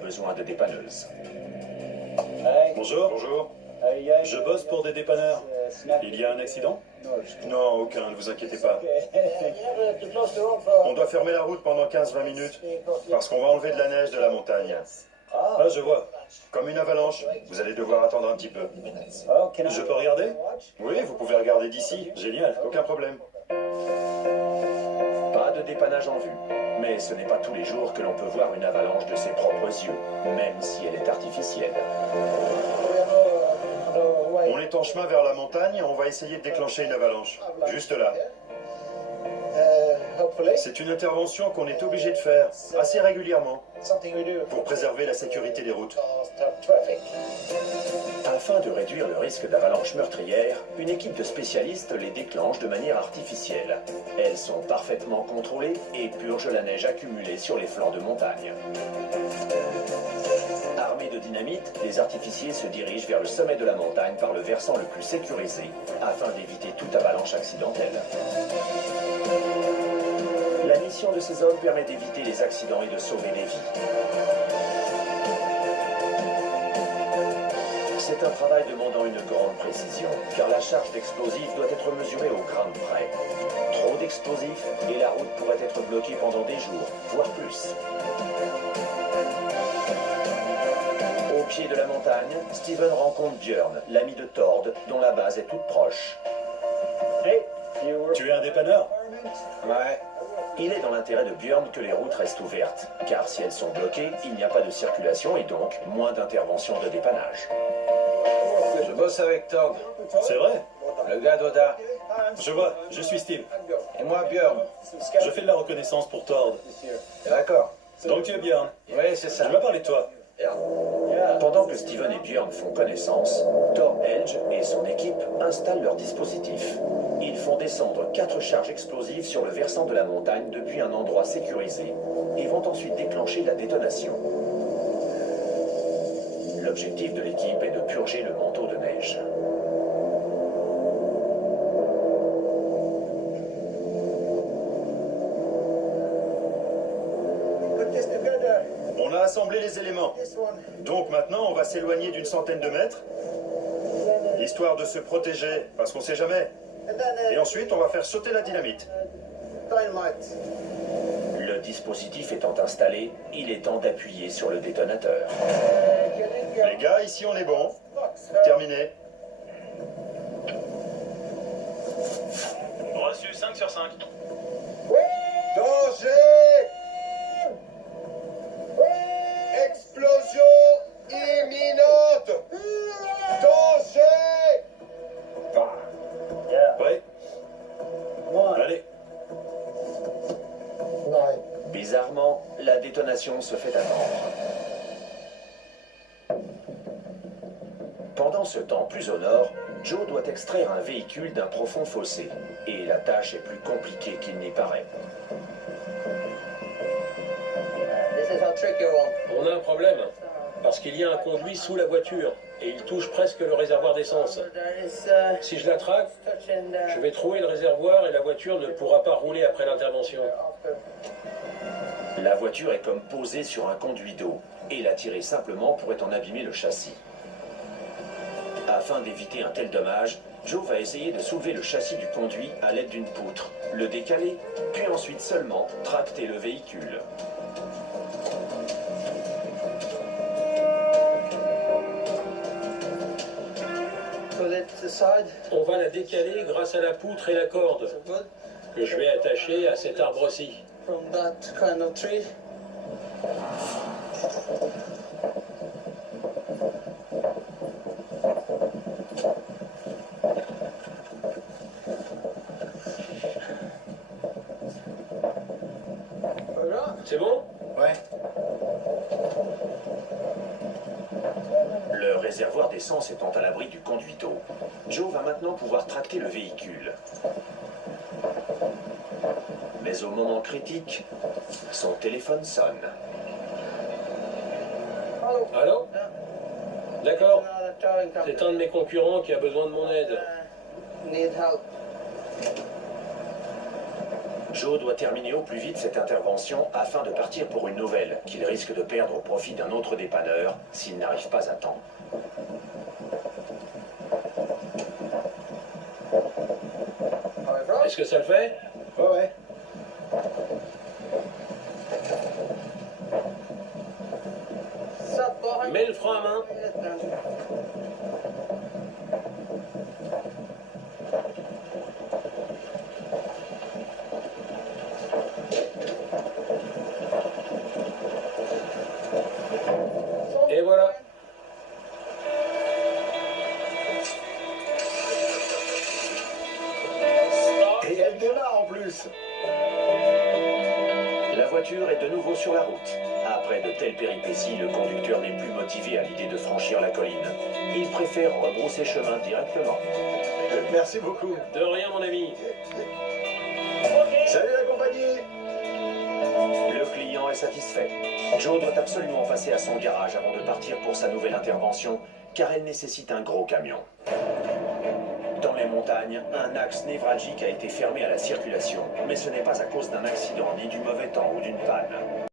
Besoin de dépanneuse. Bonjour. Bonjour. Je bosse pour des dépanneurs. Il y a un accident? Non, aucun, ne vous inquiétez pas. On doit fermer la route pendant 15-20 minutes parce qu'on va enlever de la neige de la montagne. Ah, je vois. Comme une avalanche, vous allez devoir attendre un petit peu. Je peux regarder? Oui, vous pouvez regarder d'ici. Génial, aucun problème. Pas de dépannage en vue. Mais ce n'est pas tous les jours que l'on peut voir une avalanche de ses propres yeux, même si elle est artificielle. On est en chemin vers la montagne et on va essayer de déclencher une avalanche. Juste là. C'est une intervention qu'on est obligé de faire assez régulièrement pour préserver la sécurité des routes. Afin de réduire le risque d'avalanche meurtrière, une équipe de spécialistes les déclenche de manière artificielle. Elles sont parfaitement contrôlées et purgent la neige accumulée sur les flancs de montagne. Armés de dynamite, les artificiers se dirigent vers le sommet de la montagne par le versant le plus sécurisé, afin d'éviter toute avalanche accidentelle. La mission de ces hommes permet d'éviter les accidents et de sauver des vies. C'est un travail demandant une grande précision, car la charge d'explosifs doit être mesurée au gramme près. Trop d'explosifs et la route pourrait être bloquée pendant des jours, voire plus. Au pied de la montagne, Steven rencontre Björn, l'ami de Tord, dont la base est toute proche. Tu es un dépanneur? Ouais. Il est dans l'intérêt de Björn que les routes restent ouvertes, car si elles sont bloquées, il n'y a pas de circulation et donc moins d'intervention de dépannage. Je bosse avec Tord, C'est vrai? le gars d'Oda. Je vois, je suis Steve. Et moi, Björn. Je fais de la reconnaissance pour Tord. D'accord. Donc tu es Björn. Oui, c'est ça. Tu m'as parlé de toi. Pendant que Steven et Björn font connaissance, Thor Helge et son équipe installent leur dispositif. Ils font descendre 4 charges explosives sur le versant de la montagne depuis un endroit sécurisé et vont ensuite déclencher la détonation. L'objectif de l'équipe est de purger le manteau de neige. On a assemblé les éléments. Donc maintenant, on va s'éloigner d'une centaine de mètres, histoire de se protéger, parce qu'on sait jamais. Et ensuite, on va faire sauter la dynamite. Le dispositif étant installé, il est temps d'appuyer sur le détonateur. Les gars, ici on est bon. Terminé. Reçu 5 sur 5. Danger! Explosion imminente! Danger! Ouais. Allez. Bizarrement, la détonation se fait attendre. Pendant ce temps plus au nord, Joe doit extraire un véhicule d'un profond fossé. Et la tâche est plus compliquée qu'il n'y paraît. On a un problème, parce qu'il y a un conduit sous la voiture, et il touche presque le réservoir d'essence. Si je la traque, je vais trouver le réservoir et la voiture ne pourra pas rouler après l'intervention. La voiture est comme posée sur un conduit d'eau, et la tirer simplement pourrait en abîmer le châssis. Afin d'éviter un tel dommage, Joe va essayer de soulever le châssis du conduit à l'aide d'une poutre, le décaler, puis ensuite seulement tracter le véhicule. On va la décaler grâce à la poutre et la corde, que je vais attacher à cet arbre-ci. C'est bon? Ouais. Le réservoir d'essence étant à l'abri du conduit d'eau, Joe va maintenant pouvoir tracter le véhicule. Mais au moment critique, son téléphone sonne. Allô? D'accord. C'est un de mes concurrents qui a besoin de mon aide. Joe doit terminer au plus vite cette intervention afin de partir pour une nouvelle, qu'il risque de perdre au profit d'un autre dépanneur s'il n'arrive pas à temps. Est-ce que ça le fait? Ouais, ouais. Mets le frein à main. Et voilà. Et elle démarre en plus. La voiture est de nouveau sur la route. Après de telles péripéties, le conducteur n'est plus motivé à l'idée de franchir la colline. Il préfère rebrousser chemin directement. Merci beaucoup. De rien, mon ami. Salut la compagnie. Le client est satisfait. Joe doit absolument passer à son garage avant de partir pour sa nouvelle intervention, car elle nécessite un gros camion. Dans les montagnes, un axe névralgique a été fermé à la circulation, mais ce n'est pas à cause d'un accident ni du mauvais temps ou d'une panne.